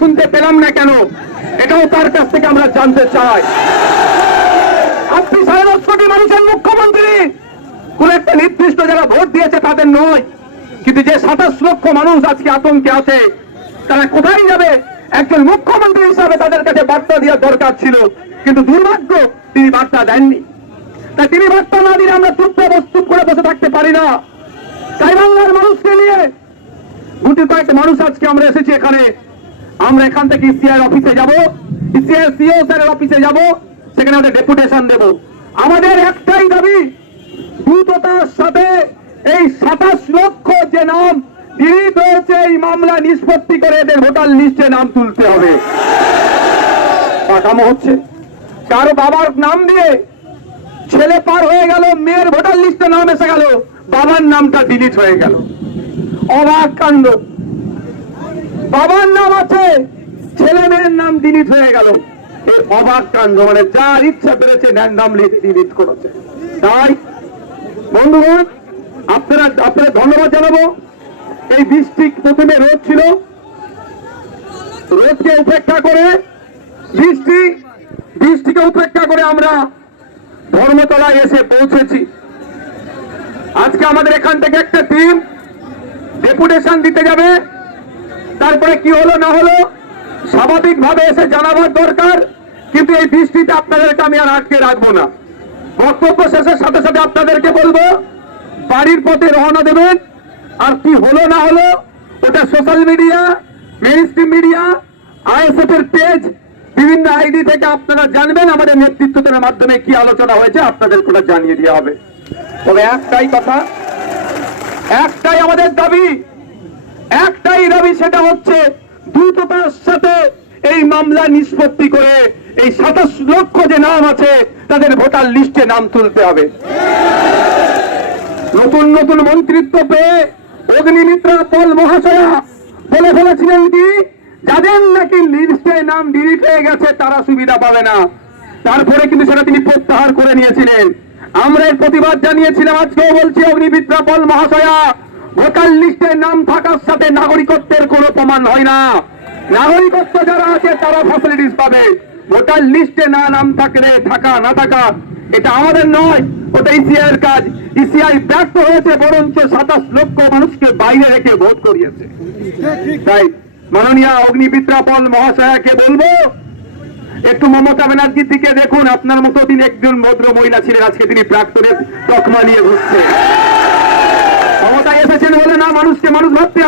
শুনতে পেলাম না কেন, এটাও তার কাছ থেকে আমরা জানতে চাই। আপনি 10.5 কোটি মানুষের মুখ্যমন্ত্রী, কোন একটা নির্দিষ্ট যারা ভোট দিয়েছে তাদের নয়, কিন্তু যে 27 লক্ষ মানুষ আজকে আতঙ্কে আছে, তারা কোথায় যাবে? একজন মুখ্যমন্ত্রী হিসাবে তাদের কাছে বার্তা দেওয়ার দরকার ছিল, কিন্তু দুর্ভাগ্য তিনি বার্তা দেননি। তাই তিনি বার্তা না দিলে আমরা চুপ করে বসে থাকতে পারি না। তাই বাংলার মানুষকে নিয়ে গুটি কয়েকটা মানুষ আজকে আমরা এসেছি এখানে। আমরা এখান থেকে ইসিআই অফিসে যাব, ইসিআই সিও স্যারের অফিসে যাব, সেখানে আমাদের ডেপুটেশন দেব। আমাদের একটাই দাবি, দ্রুততার সাথে এই 27 লক্ষ যে নাম ডিলিট হয়েছে, এই মামলা নিষ্পত্তি করে এদের ভোটার লিস্টে নাম তুলতে হবে। কাঠামো হচ্ছে কারো বাবার নাম দিয়ে ছেলে পার হয়ে গেল, মেয়ের ভোটার লিস্টে নাম এসে গেল, বাবার নামটা ডিলিট হয়ে গেল। অবাক কাণ্ড। বাবার নাম আছে, ছেলে মেয়ের নাম ডিলিট হয়ে গেল। এই অবাক কাণ্ড, মানে যার ইচ্ছা পেরেছে র্যান্ডামলি ডিলিট করেছে। তাই বন্ধুগণ, আপনারা ধন্যবাদ জানাবো। এই বৃষ্টি প্রথমে রোদ ছিল, রোদকে উপেক্ষা করে বৃষ্টিকে উপেক্ষা করে আমরা ধর্মতলায় এসে পৌঁছেছি। আজকে আমাদের এখান থেকে একটা টিম ডেপুটেশন দিতে যাবে। তারপরে কি হলো না হলো স্বাভাবিকভাবে এসে জানাবার দরকার, কিন্তু এই বৃষ্টিতে আপনাদেরকে আমি আর আটকে রাখবো না। বক্তব্য শেষের সাথে সাথে আপনাদেরকে বলবো বাড়ির পথে রওনা দেবেন। আর কি হলো না হলো ওটা social media, mainstream media, ISF এর পেজ, বিভিন্ন আইডি থেকে আপনারা জানবেন। আমাদের নেতৃত্বের মাধ্যমে কি আলোচনা হয়েছে আপনাদের ওটা জানিয়ে দেওয়া হবে। তবে একটাই কথা, একটাই আমাদের দাবি, সেটা হচ্ছে দ্রুততার সাথে এই মামলা নিষ্পত্তি করে এই 27 লক্ষ যে নাম আছে তাদের ভোটার লিস্টে নাম তুলতে হবে। নতুন মন্ত্রিত্ব পেয়ে অগ্নিমিত্রা পল মহাশয়া বলে ফেলেছিলেন কি, যাদের নাকি লিস্টে নাম ডিলিট হয়ে গেছে তারা সুবিধা পাবে না। তারপরে কিন্তু সেটা তিনি প্রত্যাহার করে নিয়েছিলেন। আমরা এর প্রতিবাদ জানিয়েছিলাম। আজকেও বলছি, অগ্নিমিত্রা পল মহাশয়া, ভোটার লিস্টে নাম থাকার সাথে নাগরিকত্বের কোনো প্রমাণ হয় না। নাগরিকত্ব যারা আছে তারা ফ্যাসিলিটিস পাবে, ভোটার লিস্টে নাম থাকা না থাকা এটা আমাদের নয়, ওটা ইসিআই এর কাজ। ইসিআই ব্যর্থ হয়েছে, বরঞ্চ 27 লক্ষ মানুষকে বাইরে রেখে ভোট করিয়েছে। তাই মাননীয় অগ্নিমিত্রা পল মহাশয়াকে বলবো, একটু মমতা ব্যানার্জির দিকে দেখুন। আপনার মতো তিনি একজন ভদ্র মহিলা ছিলেন, আজকে তিনি প্রাক্তনের তকমা নিয়ে ঘুরছে। ক্ষমতায় এসেছেন বলে না মানুষকে মানুষ ভাবতে হবে।